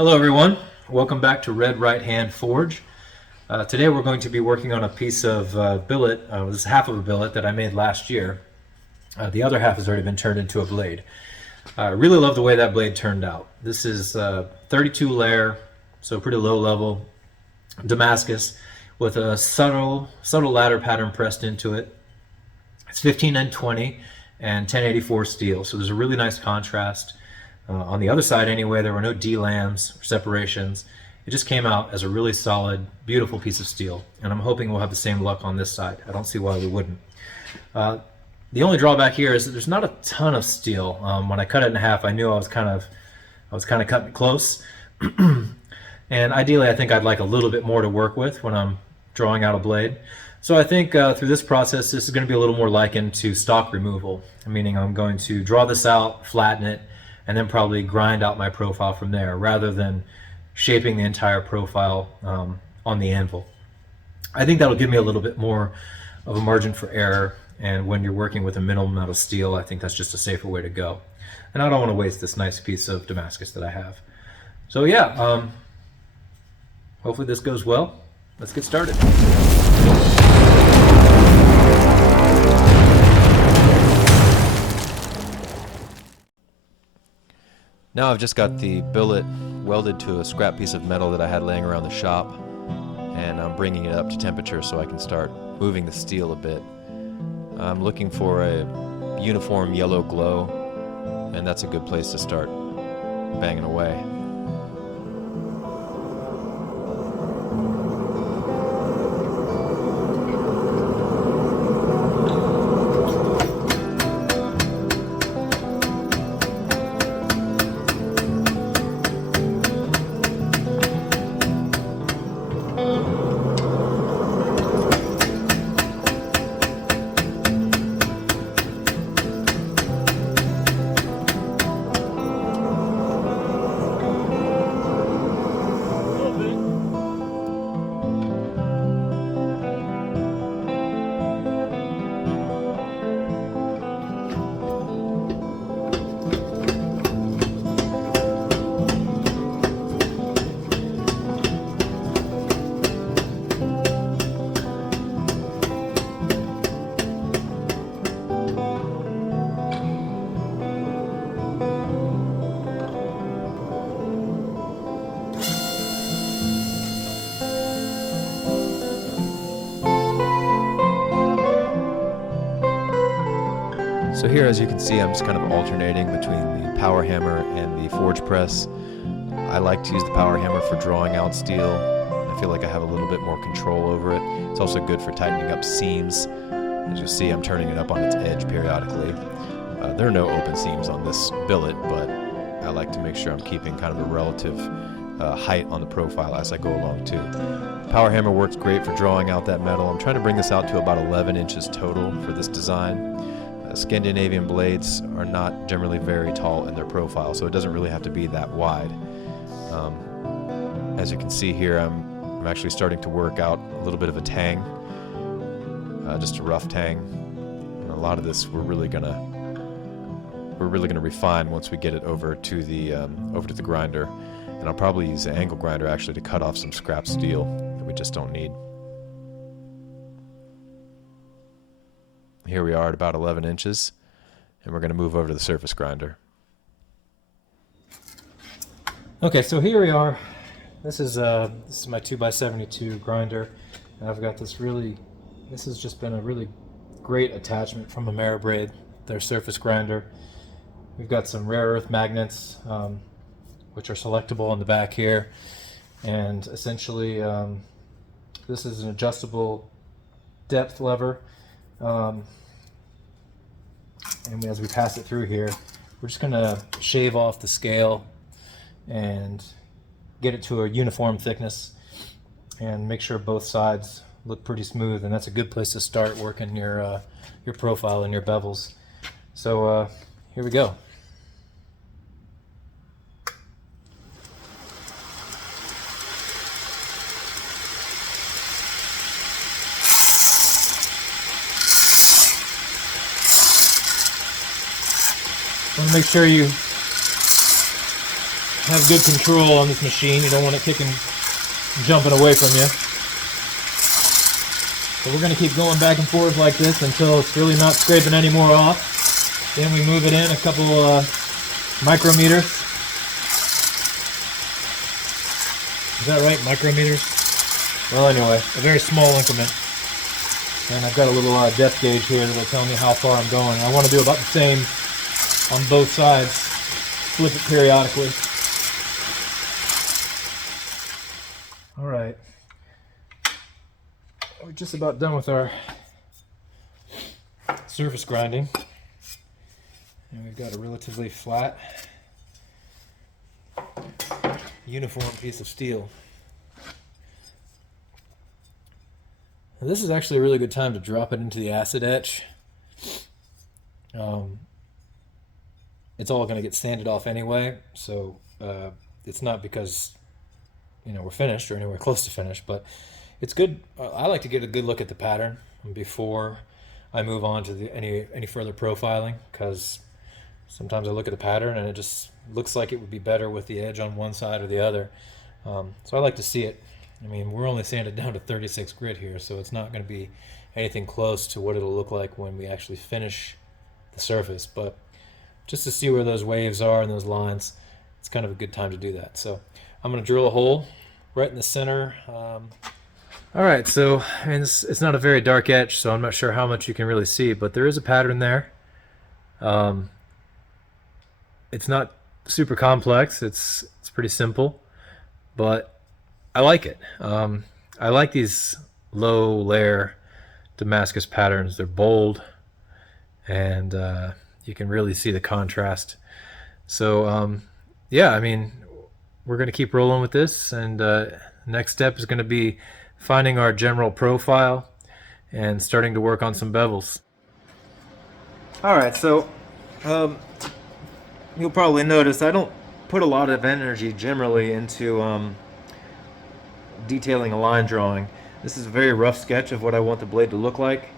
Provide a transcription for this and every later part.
Hello everyone, welcome back to Red Right Hand Forge. Today we're going to be working on a piece of billet. This is half of a billet that I made last year. The other half has already been turned into a blade. I really love the way that blade turned out. This is 32 layer, so pretty low level Damascus with a subtle ladder pattern pressed into it. It's 15N20 and 1084 steel, so there's a really nice contrast. On the other side anyway, there were no D-lams or separations. It just came out as a really solid, beautiful piece of steel, and I'm hoping we'll have the same luck on this side. I don't see why we wouldn't. The only drawback here is that there's not a ton of steel. When I cut it in half, I knew I was kind of cutting it close. And ideally, I think I'd like a little bit more to work with when I'm drawing out a blade. So I think through this process, this is going to be a little more likened to stock removal, meaning I'm going to draw this out, flatten it, and then probably grind out my profile from there, rather than shaping the entire profile on the anvil. I think that'll give me a little bit more of a margin for error, and when you're working with a minimal amount of steel, I think that's just a safer way to go. And I don't want to waste this nice piece of Damascus that I have. So yeah, hopefully this goes well. Let's get started. Now I've just got the billet welded to a scrap piece of metal that I had laying around the shop, and I'm bringing it up to temperature so I can start moving the steel a bit. I'm looking for a uniform yellow glow, and that's a good place to start banging away. So here, as you can see, I'm just kind of alternating between the power hammer and the forge press. I like to use the power hammer for drawing out steel. I feel like I have a little bit more control over it. It's also good for tightening up seams. As you'll see, I'm turning it up on its edge periodically. There are no open seams on this billet, but I like to make sure I'm keeping kind of a relative height on the profile as I go along too. Power hammer works great for drawing out that metal. I'm trying to bring this out to about 11 inches total for this design. Scandinavian blades are not generally very tall in their profile, so it doesn't really have to be that wide. As you can see here, I'm actually starting to work out a little bit of a tang, just a rough tang. And a lot of this we're really gonna refine once we get it over to the grinder, and I'll probably use an angle grinder actually to cut off some scrap steel that we just don't need. Here we are at about 11 inches, and we're going to move over to the surface grinder. Okay, so here we are. This is my 2x72 grinder. And I've got this has just been a really great attachment from Ameribraid, their surface grinder. We've got some rare earth magnets, which are selectable on the back here. And essentially, this is an adjustable depth lever. And as we pass it through here, we're just going to shave off the scale and get it to a uniform thickness and make sure both sides look pretty smooth, and that's a good place to start working your profile and your bevels. So here we go. Want to make sure you have good control on this machine. You don't want it jumping away from you. So we're going to keep going back and forth like this until it's really not scraping any more off. Then we move it in a couple micrometers. Is that right? Micrometers? Well, anyway, a very small increment. And I've got a little depth gauge here that'll tell me how far I'm going. I want to do about the same on both sides. Flip it periodically. Alright. We're just about done with our surface grinding. And we've got a relatively flat, uniform piece of steel. And this is actually a really good time to drop it into the acid etch. It's all going to get sanded off anyway, so it's not because we're finished or anywhere close to finished, but it's good. I like to get a good look at the pattern before I move on to any further profiling, because sometimes I look at a pattern and it just looks like it would be better with the edge on one side or the other. So I like to see it. I mean, we're only sanded down to 36 grit here, so it's not going to be anything close to what it'll look like when we actually finish the surface. But just to see where those waves are and those lines, it's kind of a good time to do that. So I'm going to drill a hole right in the center. All right, so it's not a very dark etch, so I'm not sure how much you can really see, but there is a pattern there. It's not super complex. It's pretty simple, but I like it. I like these low layer Damascus patterns. They're bold, and you can really see the contrast. So yeah, I mean, we're going to keep rolling with this, and next step is going to be finding our general profile and starting to work on some bevels. All right, so you'll probably notice I don't put a lot of energy generally into detailing a line drawing. This is a very rough sketch of what I want the blade to look like.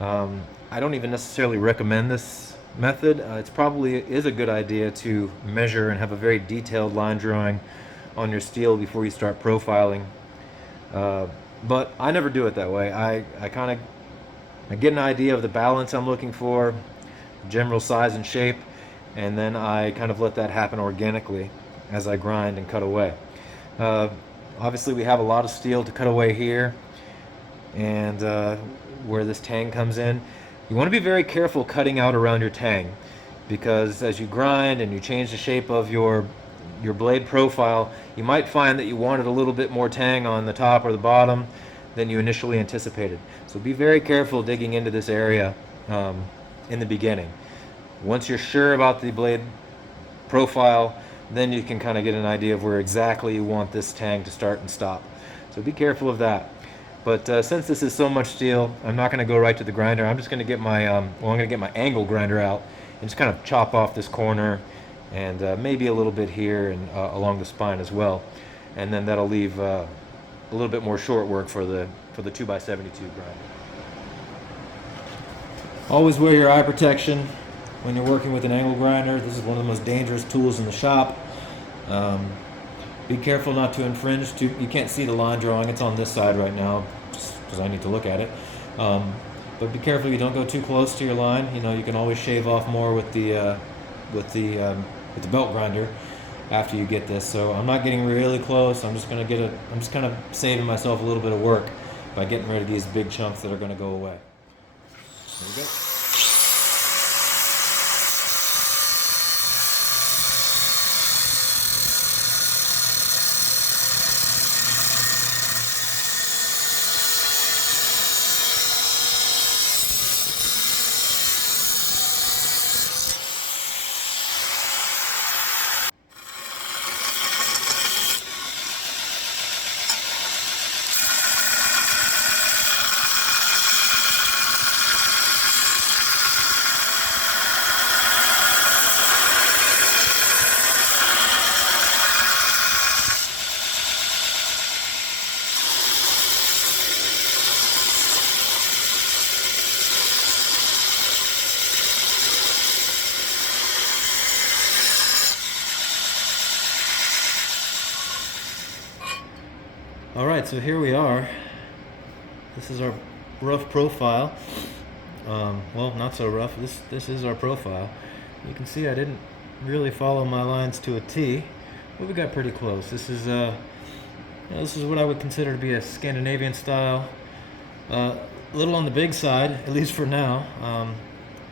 I don't even necessarily recommend this method. It's probably is a good idea to measure and have a very detailed line drawing on your steel before you start profiling. But I never do it that way. I get an idea of the balance I'm looking for, general size and shape, and then I kind of let that happen organically as I grind and cut away. Obviously we have a lot of steel to cut away here, and where this tang comes in. You want to be very careful cutting out around your tang, because as you grind and you change the shape of your blade profile, you might find that you wanted a little bit more tang on the top or the bottom than you initially anticipated. So be very careful digging into this area in the beginning. Once you're sure about the blade profile, then you can kind of get an idea of where exactly you want this tang to start and stop. So be careful of that. But since this is so much steel, I'm not going to go right to the grinder. I'm just going to get my I'm going to get my angle grinder out and just kind of chop off this corner and maybe a little bit here and along the spine as well. And then that'll leave a little bit more short work for the 2x72 grinder. Always wear your eye protection when you're working with an angle grinder. This is one of the most dangerous tools in the shop. Be careful not to infringe. You can't see the line drawing. It's on this side right now, just because I need to look at it. But be careful you don't go too close to your line. You know, you can always shave off more with the belt grinder after you get this. So I'm not getting really close. I'm just kind of saving myself a little bit of work by getting rid of these big chunks that are going to go away. There we go. All right, so here we are. This is our rough profile. Well, not so rough. This is our profile. You can see I didn't really follow my lines to a T, but we got pretty close. This is this is what I would consider to be a Scandinavian style. A little on the big side, at least for now.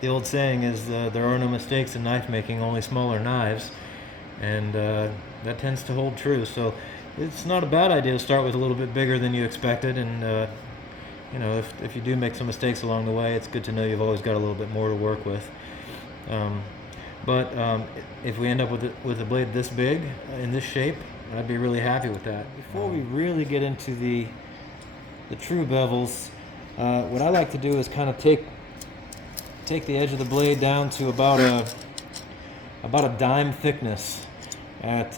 The old saying is there are no mistakes in knife making, only smaller knives, and that tends to hold true. So it's not a bad idea to start with a little bit bigger than you expected, and you know, if you do make some mistakes along the way, it's good to know you've always got a little bit more to work with. But if we end up with a blade this big, in this shape, I'd be really happy with that. Before we really get into the true bevels, what I like to do is kind of take the edge of the blade down to about a dime thickness at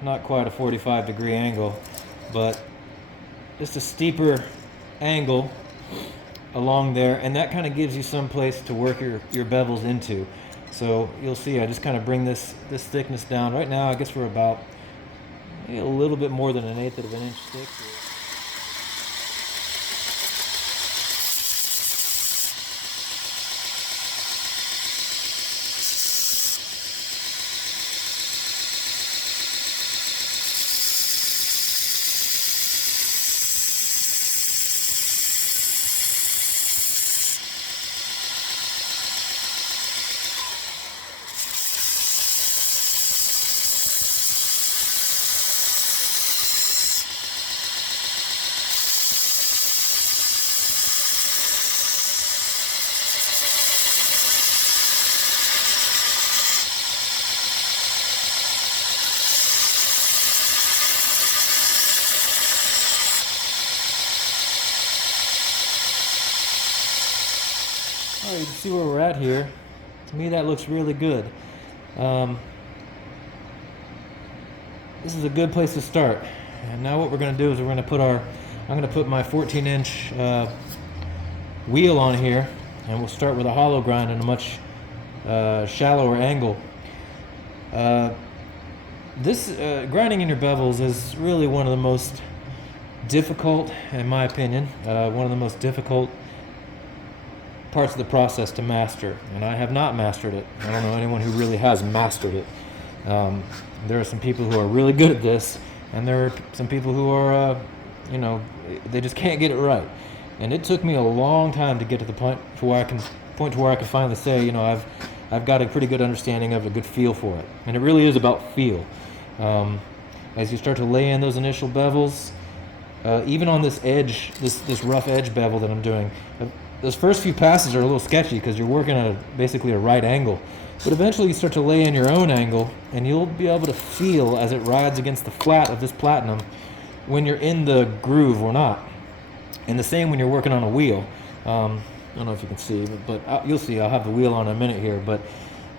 not quite a 45-degree angle, but just a steeper angle along there, and that kind of gives you some place to work your bevels into. So you'll see I just kind of bring this thickness down. Right now I guess we're about a little bit more than 1/8 of an inch thick. All right, you can see where we're at here. To me, that looks really good. This is a good place to start. And now what we're going to do is I'm going to put my 14-inch wheel on here, and we'll start with a hollow grind in a much shallower angle. This grinding in your bevels is really one of the most difficult, in my opinion, one of the most difficult parts of the process to master, and I have not mastered it. I don't know anyone who really has mastered it. There are some people who are really good at this, and there are some people who are, you know, they just can't get it right. And it took me a long time to get to the point to where I can finally say, you know, I've got a pretty good understanding of it, a good feel for it. And it really is about feel. As you start to lay in those initial bevels, even on this edge, this rough edge bevel that I'm doing, those first few passes are a little sketchy because you're working at basically a right angle. But eventually you start to lay in your own angle, and you'll be able to feel as it rides against the flat of this platinum when you're in the groove or not. And the same when you're working on a wheel. I don't know if you can see, but you'll see. I'll have the wheel on in a minute here. But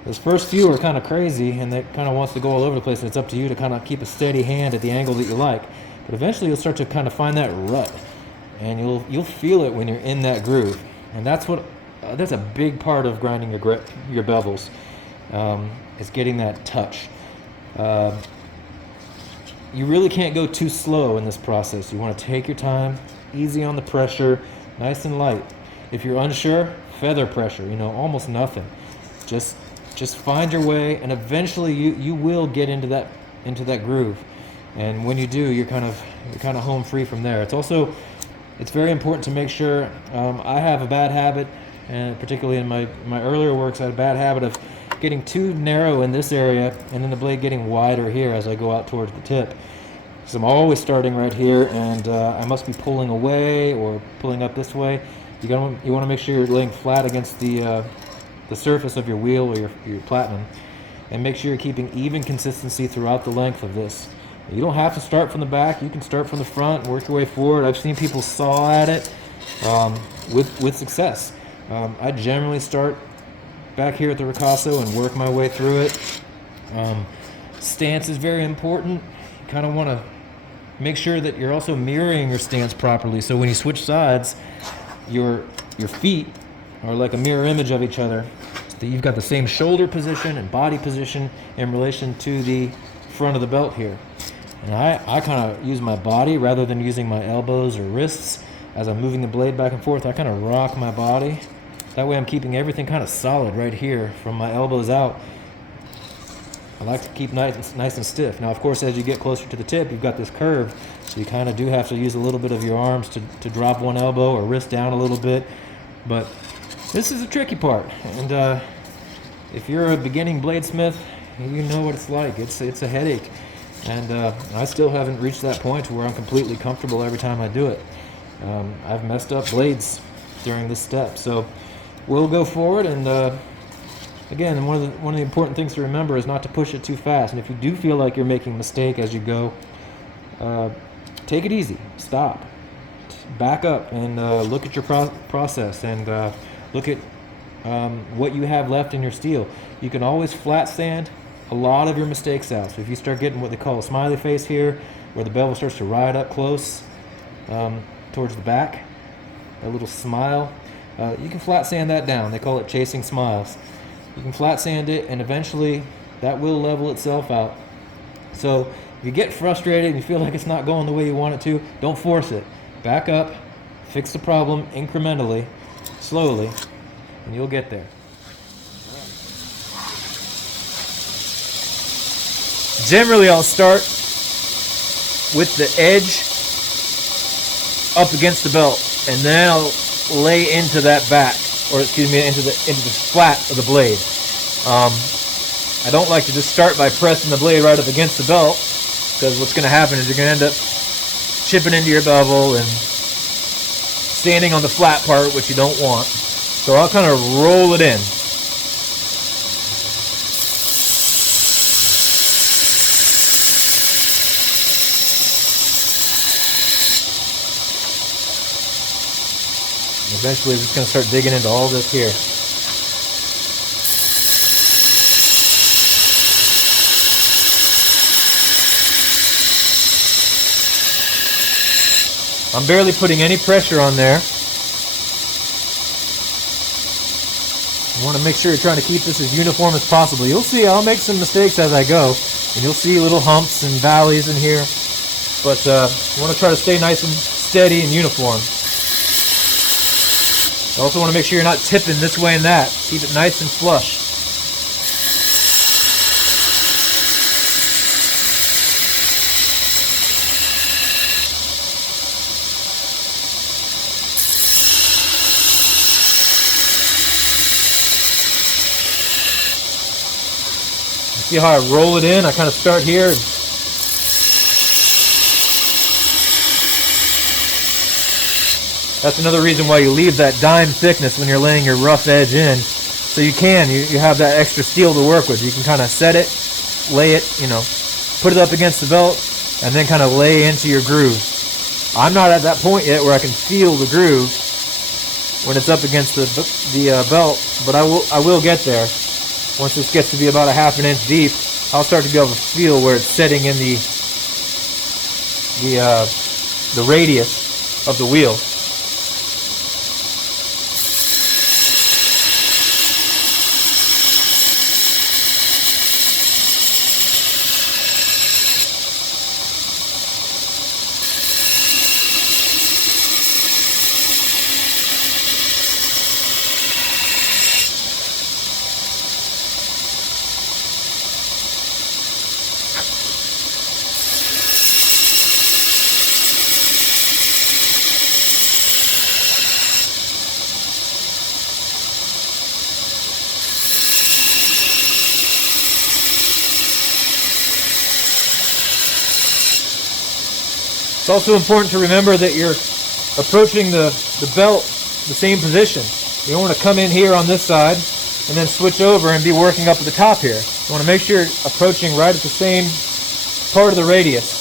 those first few are kind of crazy, and that kind of wants to go all over the place, and it's up to you to kind of keep a steady hand at the angle that you like. But eventually you'll start to kind of find that rut, and you'll feel it when you're in that groove. And that's a big part of grinding your bevels, is getting that touch. You really can't go too slow in this process. You want to take your time, easy on the pressure, nice and light. If you're unsure, feather pressure, you know, almost nothing. Just find your way, and eventually you will get into that groove. And when you do, you're kind of home free from there. It's very important to make sure. I have a bad habit, and particularly in my earlier works, I had a bad habit of getting too narrow in this area, and then the blade getting wider here as I go out towards the tip. So I'm always starting right here, and I must be pulling away or pulling up this way. You want to make sure you're laying flat against the surface of your wheel or your platinum, and make sure you're keeping even consistency throughout the length of this. You don't have to start from the back. You can start from the front and work your way forward. I've seen people saw at it with success. I generally start back here at the ricasso and work my way through it. Stance is very important. You kind of want to make sure that you're also mirroring your stance properly, so when you switch sides, your feet are like a mirror image of each other. So you've got the same shoulder position and body position in relation to the front of the belt here. And I kind of use my body rather than using my elbows or wrists. As I'm moving the blade back and forth, I kind of rock my body. That way I'm keeping everything kind of solid right here from my elbows out. I like to keep nice and stiff. Now, of course, as you get closer to the tip, you've got this curve, so you kind of do have to use a little bit of your arms to drop one elbow or wrist down a little bit. But this is the tricky part. And if you're a beginning bladesmith, you know what it's like. It's a headache. And I still haven't reached that point to where I'm completely comfortable every time I do it. I've messed up blades during this step. So we'll go forward, and again, one of the important things to remember is not to push it too fast. And if you do feel like you're making a mistake as you go, take it easy. Stop. Back up and look at your process, and look at what you have left in your steel. You can always flat sand a lot of your mistakes out. So if you start getting what they call a smiley face here, where the bevel starts to ride up close towards the back, a little smile, you can flat sand that down. They call it chasing smiles. You can flat sand it, and eventually that will level itself out. So if you get frustrated and you feel like it's not going the way you want it to, don't force it. Back up, fix the problem incrementally, slowly, and you'll get there. Generally, I'll start with the edge up against the belt, and then I'll lay into that back, or excuse me, into the flat of the blade. I don't like to just start by pressing the blade right up against the belt, because what's going to happen is you're going to end up chipping into your bevel and sanding on the flat part, which you don't want. So I'll kind of roll it in. Eventually, we're just going to start digging into all this here. I'm barely putting any pressure on there. You want to make sure you're trying to keep this as uniform as possible. You'll see I'll make some mistakes as I go, and you'll see little humps and valleys in here. But you want to try to stay nice and steady and uniform. You also want to make sure you're not tipping this way and that. Keep it nice and flush. See how I roll it in? I kind of start here. That's another reason why you leave that dime thickness when you're laying your rough edge in. So you have that extra steel to work with. You can kind of set it, lay it, put it up against the belt, and then kind of lay into your groove. I'm not at that point yet where I can feel the groove when it's up against the belt, but I will get there. Once this gets to be about a half an inch deep, I'll start to be able to feel where it's setting in the radius of the wheel. It's also important to remember that you're approaching the belt the same position. You don't want to come in here on this side and then switch over and be working up at the top here. You want to make sure you're approaching right at the same part of the radius.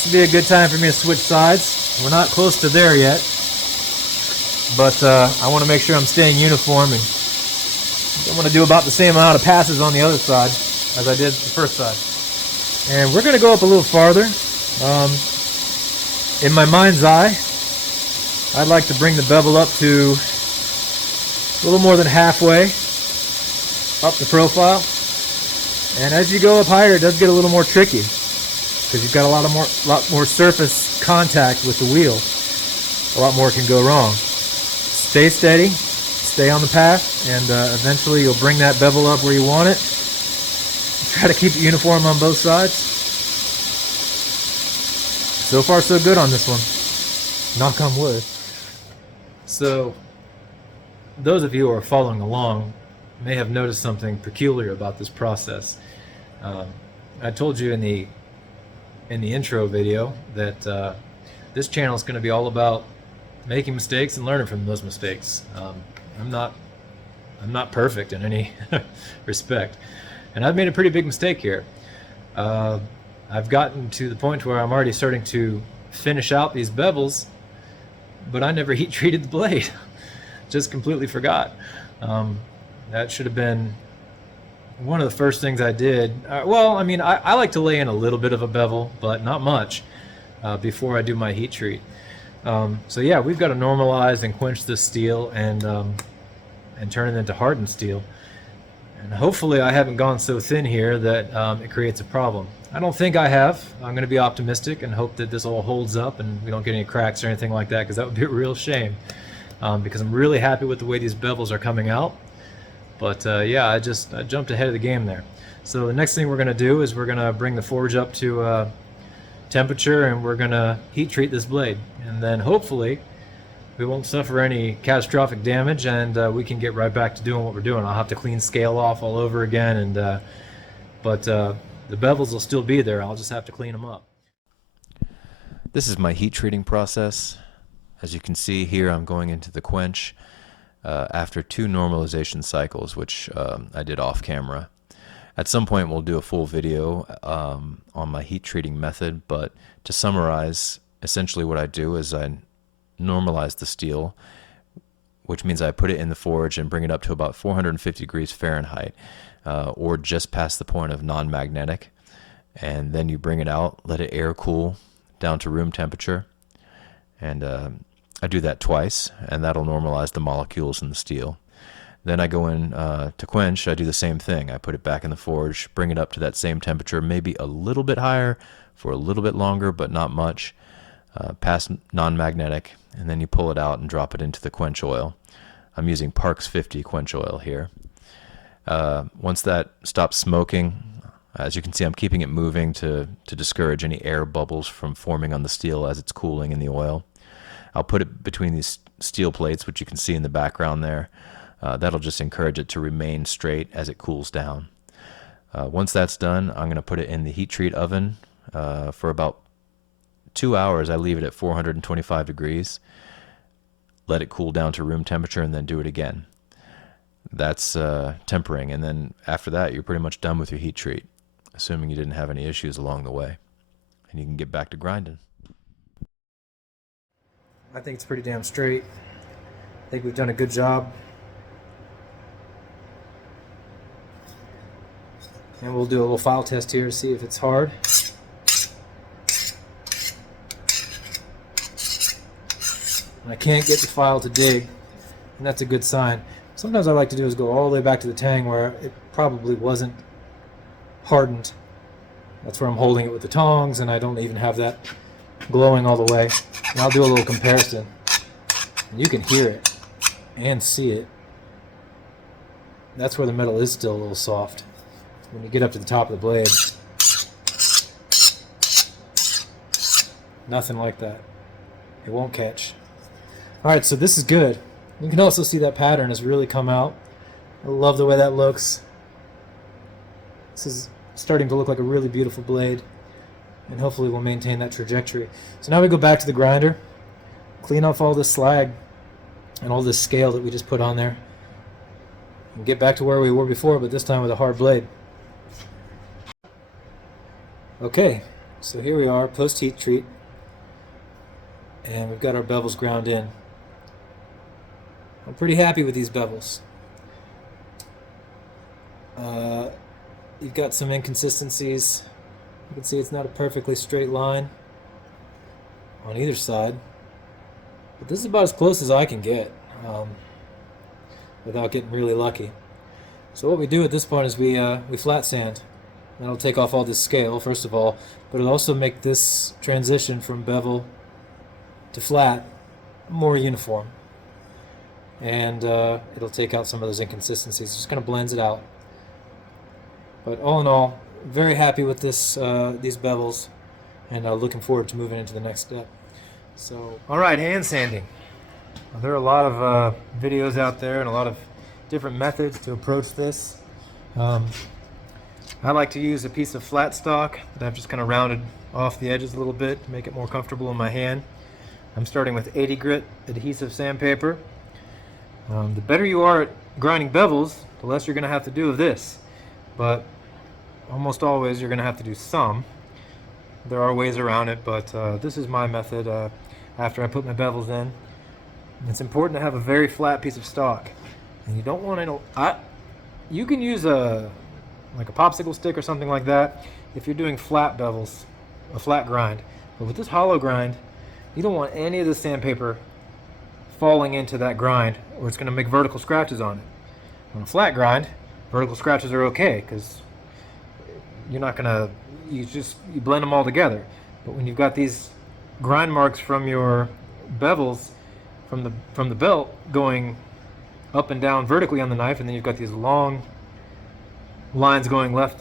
this would be a good time for me to switch sides. We're not close to there yet, but I want to make sure I'm staying uniform, and I want to do about the same amount of passes on the other side as I did the first side. And we're going to go up a little farther. In my mind's eye, I'd like to bring the bevel up to a little more than halfway up the profile. And as you go up higher, it does get a little more tricky because you've got a lot more surface contact with the wheel. A lot more can go wrong. Stay steady, stay on the path, and eventually you'll bring that bevel up where you want it. Try to keep it uniform on both sides. So far so good on this one. Knock on wood. So, those of you who are following along may have noticed something peculiar about this process. I told you in the intro video that this channel is going to be all about making mistakes and learning from those mistakes. I'm not perfect in any respect, and I've made a pretty big mistake here. I've gotten to the point where I'm already starting to finish out these bevels, but I never heat treated the blade. Just completely forgot. That should have been one of the first things I did. Well, I mean, I like to lay in a little bit of a bevel, but not much, before I do my heat treat. So yeah, we've got to normalize and quench this steel and turn it into hardened steel. And hopefully I haven't gone so thin here that it creates a problem. I don't think I have. I'm going to be optimistic and hope that this all holds up and we don't get any cracks or anything like that, because that would be a real shame. Because I'm really happy with the way these bevels are coming out. But yeah, I jumped ahead of the game there. So the next thing we're going to do is we're going to bring the forge up to temperature, and we're going to heat treat this blade. And then hopefully we won't suffer any catastrophic damage, and we can get right back to doing what we're doing. I'll have to clean scale off all over again, and but the bevels will still be there. I'll just have to clean them up. This is my heat treating process. As you can see here, I'm going into the quench after 2 normalization cycles, which I did off camera. At some point we'll do a full video on my heat treating method, but to summarize, essentially what I do is I normalize the steel, which means I put it in the forge and bring it up to about 450 degrees Fahrenheit, or just past the point of non-magnetic. And then you bring it out, let it air cool down to room temperature. And I do that twice, and that'll normalize the molecules in the steel. Then I go in to quench. I do the same thing. I put it back in the forge, bring it up to that same temperature, maybe a little bit higher for a little bit longer, but not much, past non-magnetic, and then you pull it out and drop it into the quench oil. I'm using Parks 50 quench oil here. Once that stops smoking, as you can see, I'm keeping it moving to discourage any air bubbles from forming on the steel as it's cooling in the oil. I'll put it between these steel plates, which you can see in the background there. That'll just encourage it to remain straight as it cools down. Once that's done, I'm going to put it in the heat treat oven for about 2 hours. I leave it at 425 degrees, let it cool down to room temperature, and then do it again. That's tempering, and then after that you're pretty much done with your heat treat, assuming you didn't have any issues along the way, and you can get back to grinding. I think it's pretty damn straight. I think we've done a good job. And we'll do a little file test here to see if it's hard. And I can't get the file to dig, and that's a good sign. Sometimes I like to do is go all the way back to the tang where it probably wasn't hardened. That's where I'm holding it with the tongs, and I don't even have that glowing all the way. And I'll do a little comparison. And you can hear it and see it. That's where the metal is still a little soft. When you get up to the top of the blade, nothing like that. It won't catch. Alright, so this is good. You can also see that pattern has really come out. I love the way that looks. This is starting to look like a really beautiful blade, and hopefully we'll maintain that trajectory. So now we go back to the grinder, clean off all this slag and all this scale that we just put on there, and get back to where we were before, but this time with a hard blade. Okay, So here we are, post-heat treat, and we've got our bevels ground in. I'm pretty happy with these bevels. You've got some inconsistencies. You can see it's not a perfectly straight line on either side, but this is about as close as I can get without getting really lucky. So what we do at this point is we flat sand. That'll take off all this scale, first of all, but it'll also make this transition from bevel to flat more uniform. And it'll take out some of those inconsistencies. Just kind of blends it out. But all in all, very happy with this these bevels, and looking forward to moving into the next step. So, all right, hand sanding. Well, there are a lot of videos out there and a lot of different methods to approach this. I like to use a piece of flat stock that I've just kind of rounded off the edges a little bit to make it more comfortable in my hand. I'm starting with 80 grit adhesive sandpaper. The better you are at grinding bevels, the less you're going to have to do of this. But almost always you're going to have to do some. There are ways around it, but this is my method after I put my bevels in. It's important to have a very flat piece of stock. And you don't want to... you can use like a popsicle stick or something like that if you're doing flat bevels, a flat grind. But with this hollow grind, you don't want any of the sandpaper falling into that grind, or it's going to make vertical scratches on it. On a flat grind, vertical scratches are okay because you're not going to, you blend them all together. But when you've got these grind marks from your bevels from the belt going up and down vertically on the knife, and then you've got these long lines going left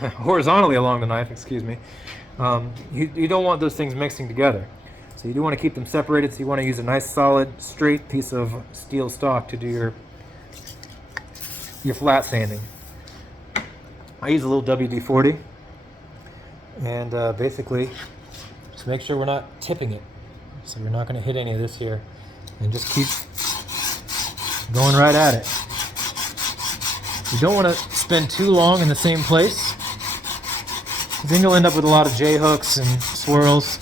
horizontally along the knife, excuse me, you don't want those things mixing together. So you do want to keep them separated, so you want to use a nice solid straight piece of steel stock to do your flat sanding. I use a little WD-40, and basically just make sure we're not tipping it, so we're not going to hit any of this here, and just keep going right at it. You don't want to spend too long in the same place, then you'll end up with a lot of J-hooks and swirls.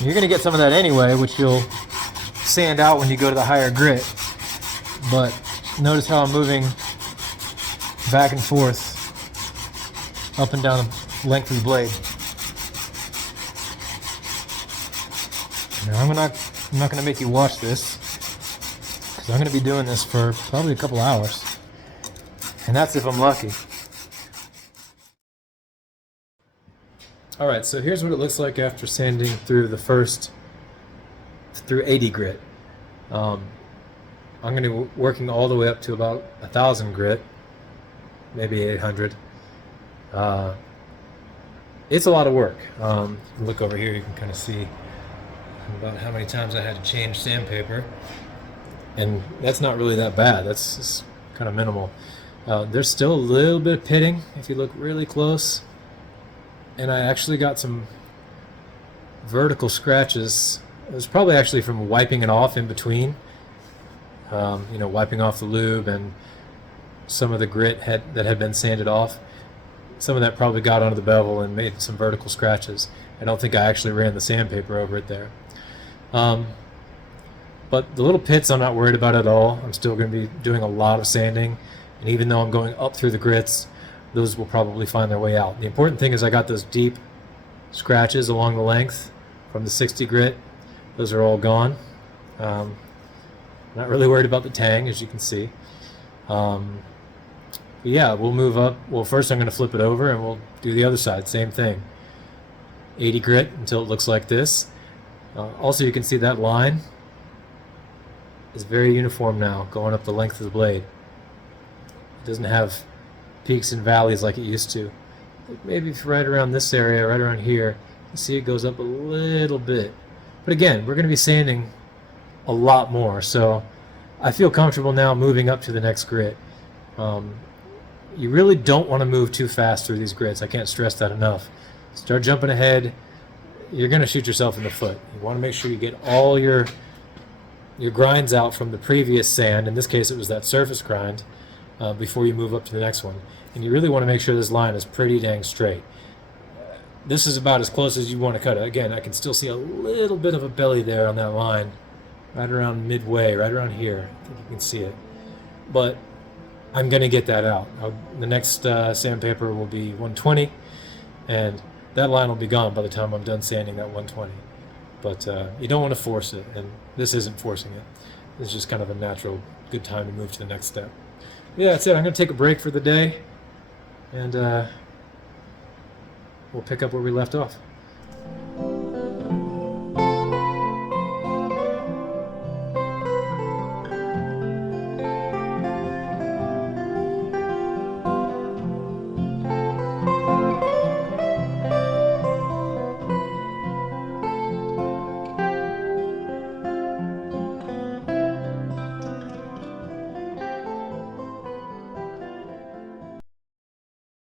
You're going to get some of that anyway, which you'll sand out when you go to the higher grit. But notice how I'm moving back and forth, up and down the length of the blade. Now I'm not going to make you watch this, because I'm going to be doing this for probably a couple hours. And that's if I'm lucky. Alright, so here's what it looks like after sanding through through 80 grit. I'm going to be working all the way up to about 1,000 grit, maybe 800. It's a lot of work. Look over here, you can kind of see about how many times I had to change sandpaper. And that's not really that bad, that's just kind of minimal. There's still a little bit of pitting if you look really close, and I actually got some vertical scratches. It was probably actually from wiping it off in between, wiping off the lube and some of the grit that had been sanded off. Some of that probably got onto the bevel and made some vertical scratches. I don't think I actually ran the sandpaper over it there. But the little pits I'm not worried about at all. I'm still going to be doing a lot of sanding. And even though I'm going up through the grits, those will probably find their way out. The important thing is I got those deep scratches along the length from the 60 grit. Those are all gone. Not really worried about the tang, as you can see. Yeah, we'll move up. Well, first I'm going to flip it over and we'll do the other side. Same thing. 80 grit until it looks like this. Also, you can see that line is very uniform now, going up the length of the blade. It doesn't have peaks and valleys like it used to. Maybe right around this area, right around here, you see it goes up a little bit. But again, we're going to be sanding a lot more, so I feel comfortable now moving up to the next grit. You really don't want to move too fast through these grits. I can't stress that enough. Start jumping ahead, you're going to shoot yourself in the foot. You want to make sure you get all your grinds out from the previous sand. In this case, it was that surface grind, before you move up to the next one. And you really want to make sure this line is pretty dang straight. this is about as close as you want to cut it. Again, I can still see a little bit of a belly there on that line, right around midway, right around here. I think you can see it. But I'm going to get that out. The next sandpaper will be 120, and that line will be gone by the time I'm done sanding that 120. But you don't want to force it, and this isn't forcing it. It's just kind of a natural, good time to move to the next step. Yeah, that's it. I'm going to take a break for the day, and we'll pick up where we left off.